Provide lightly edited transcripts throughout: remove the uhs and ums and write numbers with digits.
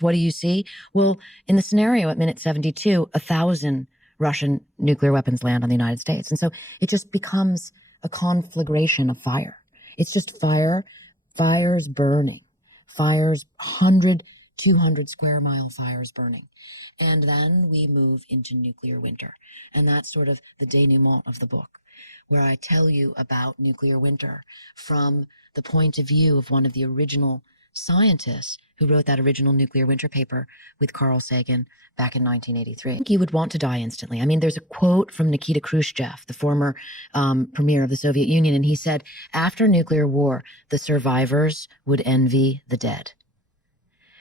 What do you see? Well, in the scenario at minute 72, 1,000 Russian nuclear weapons land on the United States. And so it just becomes a conflagration of fire. It's just fire, fires burning, fires, 100, 200 square mile fires burning. And then we move into nuclear winter. And that's sort of the denouement of the book, where I tell you about nuclear winter from the point of view of one of the original scientists who wrote that original nuclear winter paper with Carl Sagan back in 1983. I think you would want to die instantly. I mean, there's a quote from Nikita Khrushchev, the former premier of the Soviet Union, and he said, after nuclear war, the survivors would envy the dead.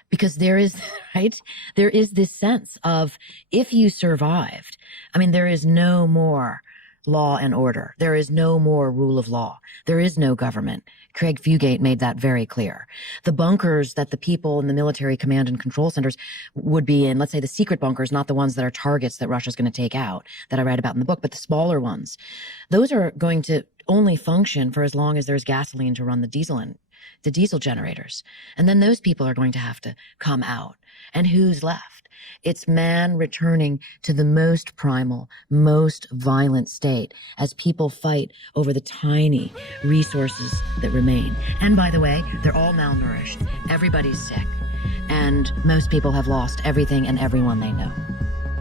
Because there is, right? There is this sense of if you survived, I mean, there is no more law and order. There is no more rule of law. There is no government. Craig Fugate made that very clear. The bunkers that the people in the military command and control centers would be in, let's say the secret bunkers, not the ones that are targets that Russia's going to take out, that I write about in the book, but the smaller ones, those are going to only function for as long as there's gasoline to run the diesel generators. And then those people are going to have to come out. And who's left? It's man returning to the most primal, most violent state as people fight over the tiny resources that remain. And by the way, they're all malnourished. Everybody's sick. And most people have lost everything and everyone they know.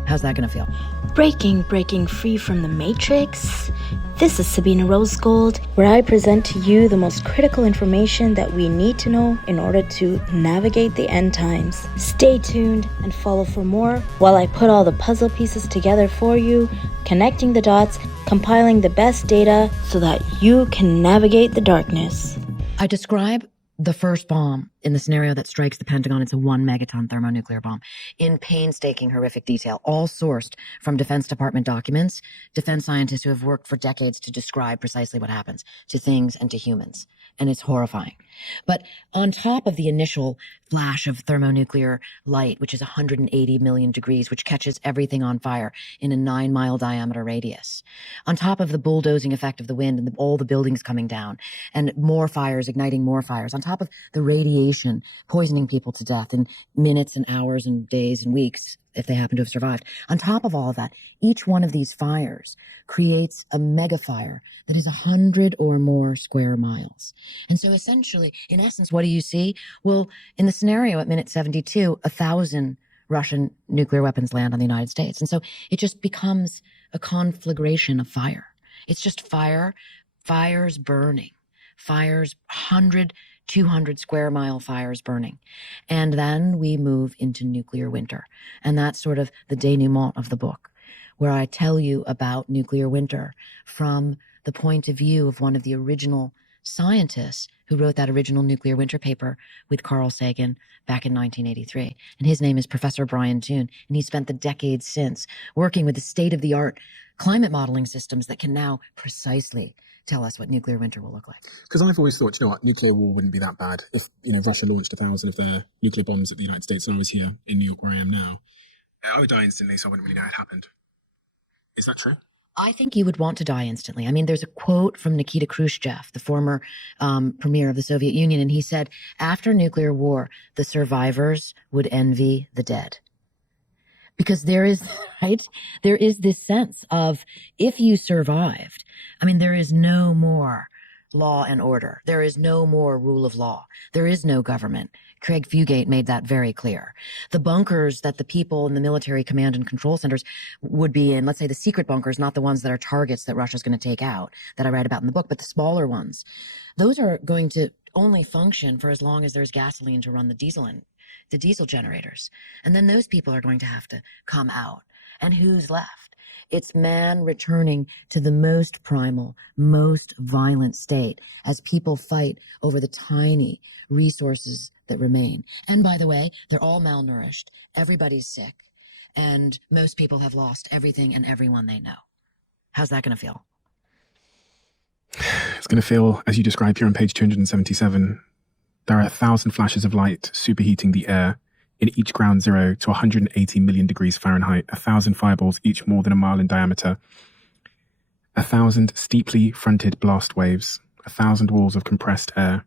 How's that going to feel? Breaking free from the Matrix. This is Sabina Rose Gold, where I present to you the most critical information that we need to know in order to navigate the end times. Stay tuned and follow for more while I put all the puzzle pieces together for you, connecting the dots, compiling the best data so that you can navigate the darkness. I describe the first bomb in the scenario that strikes the Pentagon. It's a 1 megaton thermonuclear bomb in painstaking, horrific detail, all sourced from Defense Department documents, defense scientists who have worked for decades to describe precisely what happens to things and to humans. And it's horrifying. But on top of the initial flash of thermonuclear light, which is 180 million degrees, which catches everything on fire in a 9-mile diameter radius, on top of the bulldozing effect of the wind and all the buildings coming down and more fires, igniting more fires, on top of the radiation poisoning people to death in minutes and hours and days and weeks, if they happen to have survived. On top of all of that, each one of these fires creates a mega fire that is 100 or more square miles. And so essentially, in essence, what do you see? Well, in the scenario at minute 72, 1,000 Russian nuclear weapons land on the United States. And so it just becomes a conflagration of fire. It's just fire, fires burning, fires, 100, 200 square mile fires burning. And then we move into nuclear winter. And that's sort of the denouement of the book, where I tell you about nuclear winter from the point of view of one of the original scientists who wrote that original nuclear winter paper with Carl Sagan back in 1983. And his name is Professor Brian Toon. And he spent the decades since working with the state-of-the-art climate modeling systems that can now precisely tell us what nuclear winter will look like. Because I've always thought, you know what, nuclear war wouldn't be that bad. If, Russia launched 1,000 of their nuclear bombs at the United States and I was here in New York where I am now, I would die instantly, so I wouldn't really know it happened. Is that true? I think you would want to die instantly. I mean, there's a quote from Nikita Khrushchev, the former premier of the Soviet Union, and he said, after nuclear war, the survivors would envy the dead. Because there is, right? There is this sense of if you survived, I mean, there is no more law and order. There is no more rule of law. There is no government. Craig Fugate made that very clear. The bunkers that the people in the military command and control centers would be in, let's say the secret bunkers, not the ones that are targets that Russia's going to take out, that I write about in the book, but the smaller ones, those are going to only function for as long as there's gasoline to run the diesel generators. And then those people are going to have to come out. And who's left? It's man returning to the most primal, most violent state as people fight over the tiny resources that remain. And by the way, they're all malnourished. Everybody's sick. And most people have lost everything and everyone they know. How's that going to feel? It's going to feel, as you describe here on page 277, there are 1,000 flashes of light superheating the air in each ground zero to 180 million degrees Fahrenheit, 1,000 fireballs, each more than a mile in diameter, 1,000 steeply fronted blast waves, 1,000 walls of compressed air,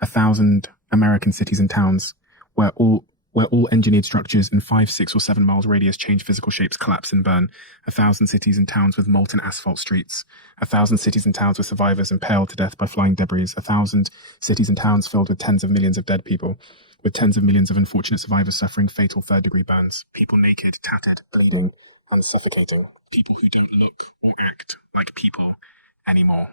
1,000 American cities and towns where all where all engineered structures in 5, 6, or 7 miles radius change physical shapes, collapse, and burn. 1,000 cities and towns with molten asphalt streets. 1,000 cities and towns with survivors impaled to death by flying debris. 1,000 cities and towns filled with tens of millions of dead people, with tens of millions of unfortunate survivors suffering fatal third-degree burns. People naked, tattered, bleeding, and suffocating. People who don't look or act like people anymore.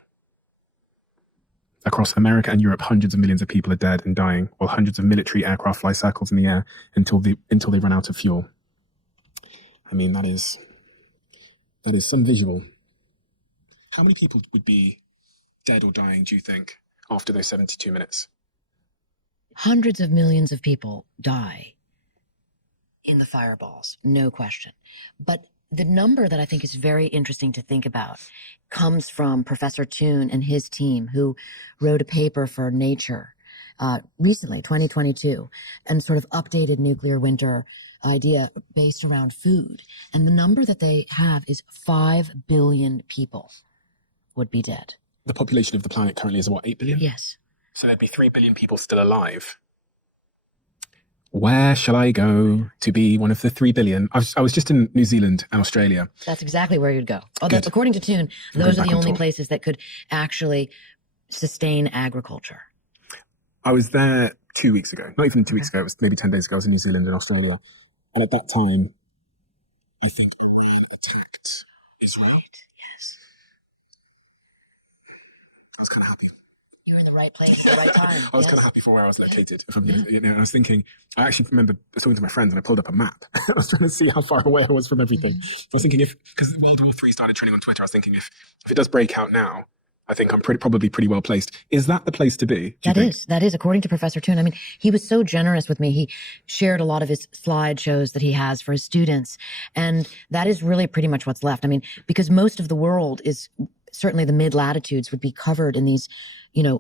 Across America and Europe, hundreds of millions of people are dead and dying, while hundreds of military aircraft fly circles in the air until they run out of fuel. I mean, that is some visual. How many people would be dead or dying, do you think, after those 72 minutes? Hundreds of millions of people die in the fireballs, no question. But the number that I think is very interesting to think about comes from Professor Toon and his team, who wrote a paper for Nature recently, 2022, and sort of updated nuclear winter idea based around food. And the number that they have is 5 billion people would be dead. The population of the planet currently is what, 8 billion? Yes. So there'd be 3 billion people still alive. Where shall I go to be one of the 3 billion? I was just in New Zealand and Australia. That's exactly where you'd go. Although, according to Toon, those are the only places that could actually sustain agriculture. I was there 2 weeks ago. Not even 2 weeks ago. It was maybe 10 days ago. I was in New Zealand and Australia. And at that time, I think Iran attacked Israel. Yes. I was kind of happy. You're in the right place at the right time. I was kind of happy for where I was located. I was thinking, I actually remember talking to my friends and I pulled up a map. I was trying to see how far away I was from everything. I was thinking because World War III started trending on Twitter, I was thinking if it does break out now, I think I'm probably pretty well placed. Is that the place to be? That is, according to Professor Toon. I mean, he was so generous with me. He shared a lot of his slideshows that he has for his students. And that is really pretty much what's left. I mean, because most of the world is, certainly the mid-latitudes would be covered in these,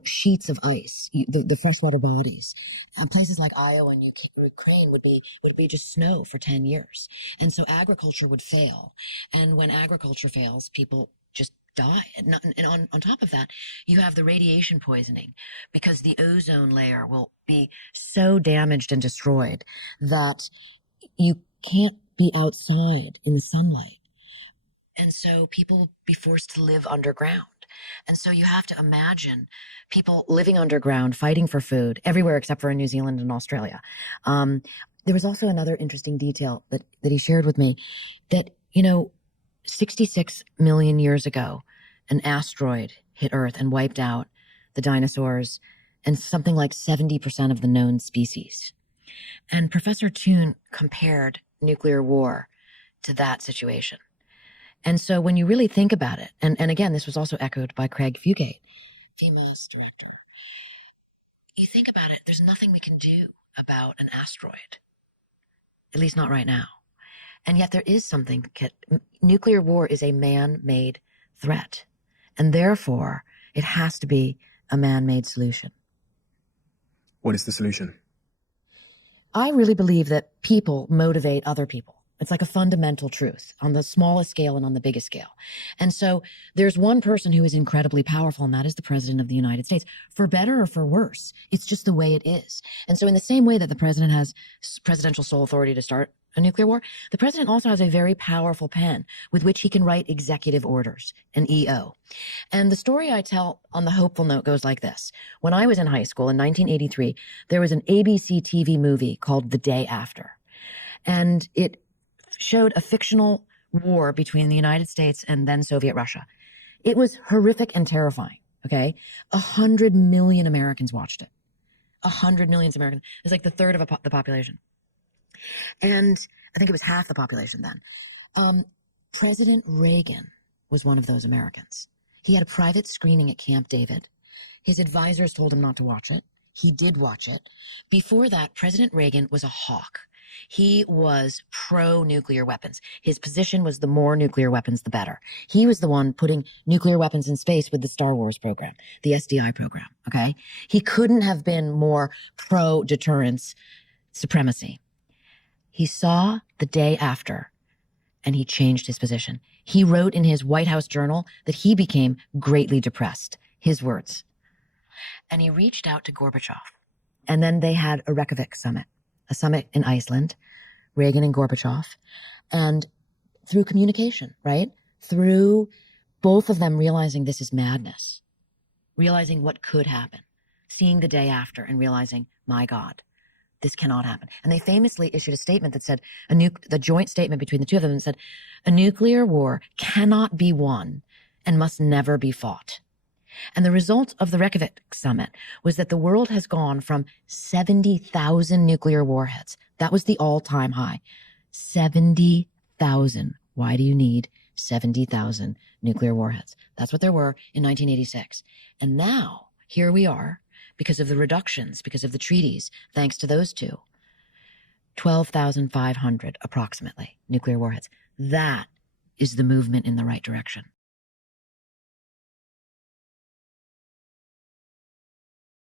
sheets of ice, the freshwater bodies. And places like Iowa and Ukraine would be just snow for 10 years. And so agriculture would fail. And when agriculture fails, people just die. And on top of that, you have the radiation poisoning, because the ozone layer will be so damaged and destroyed that you can't be outside in the sunlight. And so people will be forced to live underground. And so you have to imagine people living underground, fighting for food everywhere except for in New Zealand and Australia. There was also another interesting detail that he shared with me that, 66 million years ago, an asteroid hit Earth and wiped out the dinosaurs and something like 70% of the known species. And Professor Toon compared nuclear war to that situation. And so when you really think about it, and again, this was also echoed by Craig Fugate, famous director, you think about it, there's nothing we can do about an asteroid, at least not right now. And yet there is something. Nuclear war is a man-made threat, and therefore it has to be a man-made solution. What is the solution? I really believe that people motivate other people. It's like a fundamental truth on the smallest scale and on the biggest scale. And so there's one person who is incredibly powerful, and that is the President of the United States, for better or for worse. It's just the way it is. And so in the same way that the president has presidential sole authority to start a nuclear war, the president also has a very powerful pen with which he can write executive orders, an EO. And the story I tell on the hopeful note goes like this. When I was in high school in 1983, there was an ABC TV movie called The Day After. And it showed a fictional war between the United States and then Soviet Russia. It was horrific and terrifying, okay? 100 million Americans watched it. 100 million Americans. It's like the third of the population. And I think it was half the population then. President Reagan was one of those Americans. He had a private screening at Camp David. His advisors told him not to watch it. He did watch it. Before that, President Reagan was a hawk. He was pro-nuclear weapons. His position was the more nuclear weapons, the better. He was the one putting nuclear weapons in space with the Star Wars program, the SDI program, okay? He couldn't have been more pro-deterrence supremacy. He saw The Day After, and he changed his position. He wrote in his White House journal that he became greatly depressed, his words. And he reached out to Gorbachev. And then they had a Reykjavik summit. a summit in Iceland, Reagan and Gorbachev, and through communication, right? Through both of them realizing this is madness, realizing what could happen, seeing the day after and realizing, my God, this cannot happen. And they famously issued a statement that said, the joint statement between the two of them that said, a nuclear war cannot be won and must never be fought. And the result of the Reykjavik summit was that the world has gone from 70,000 nuclear warheads. That was the all-time high. 70,000. Why do you need 70,000 nuclear warheads? That's what there were in 1986. And now, here we are, because of the reductions, because of the treaties, thanks to those two, 12,500 approximately nuclear warheads. That is the movement in the right direction.